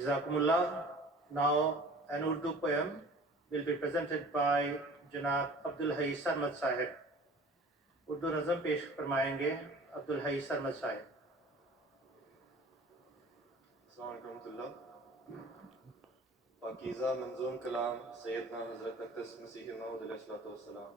Jazakumullah. Now an Urdu poem will be presented by Janab Abdul Hai Sarmad Sahib. Urdu nazam pesh farmayenge Abdul Hai Sarmad Sahib. السلام علیکم ورحمۃ اللہ. پاکیزہ منظوم کلام سیدنا حضرت اقدس مسیح موعود علیہ الصلوۃ والسلام.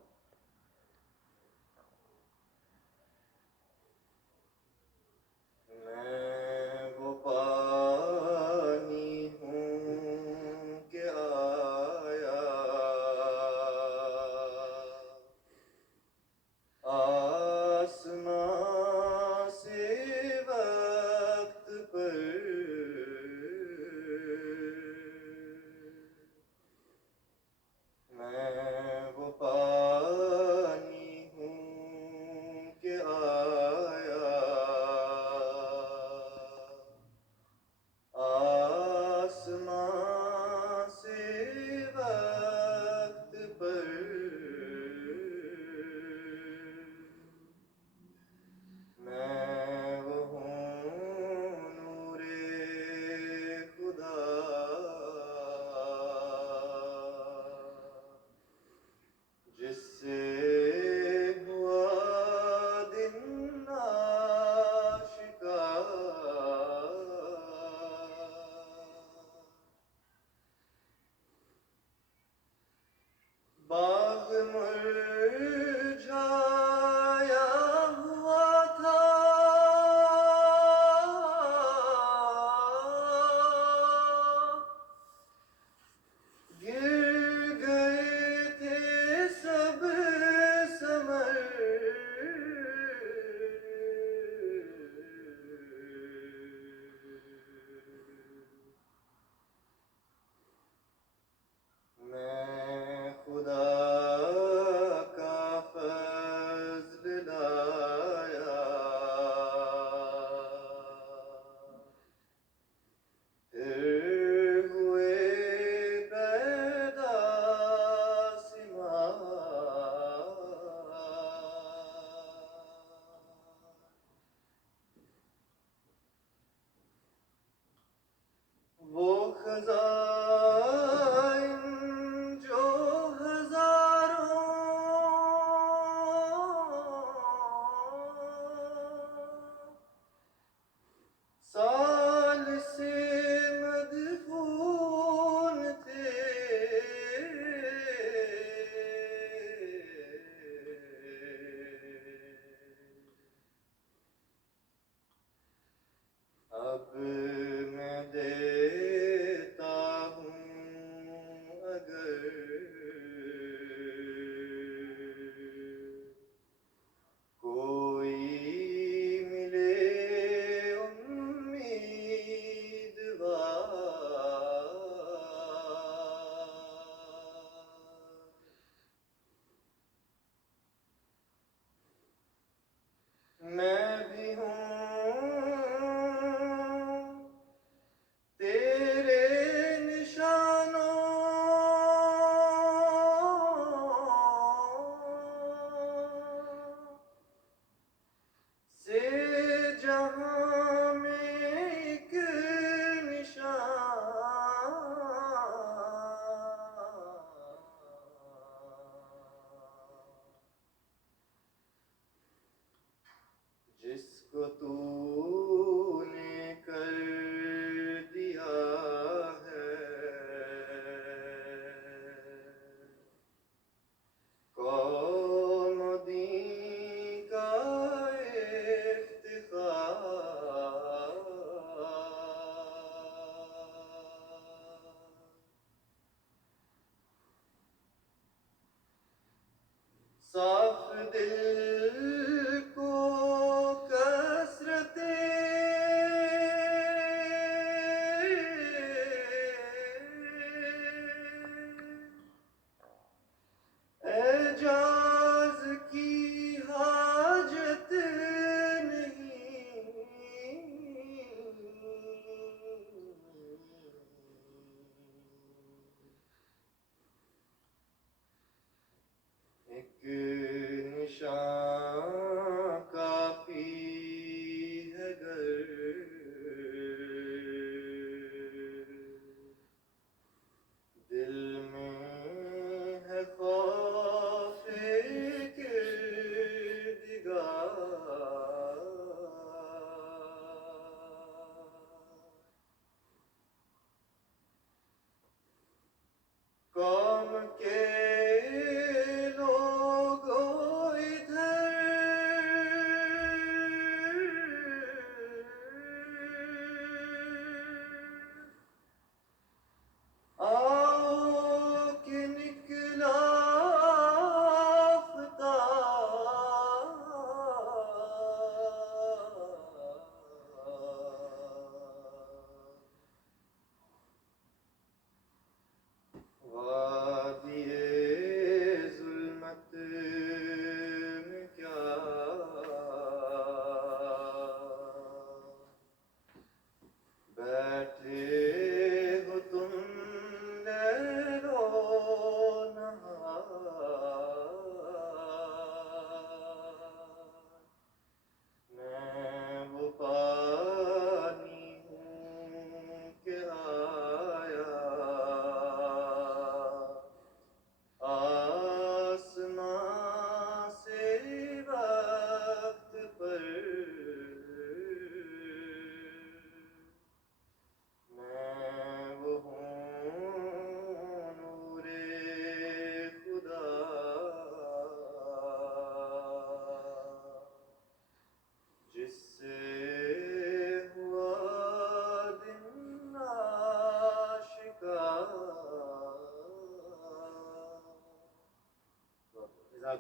میں وہ پانی ہوں کہ آیا آسمان سے وقت پر، میں وہ پانی ہوں کہ آیا آسمان سے وقت پر. میں وہ ہوں نور خدا جس سے ہوا دن آشکار. باغ مرجھایا ہوا تھا، گر گئے تھے سب ثمر. میں خدا کا فضل لایا، پھر ہوئے پیدا ثمار. وہ خزائن جو ہزاروں سال سے مدفون تھے، اب میں دیتا ہوں اگر کوئی ملے امیدوار. میں بھی ہوں تیرے نشانوں سے جہاں میں ایک نشان. جس کو تو نے کر دیا ہے قوم و دین کا افتخار. صاف دل کو کثرت اعجاز کی حاجت نہیں. ایک نشان کافی ہے گر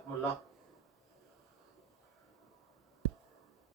جزاکم اللہ.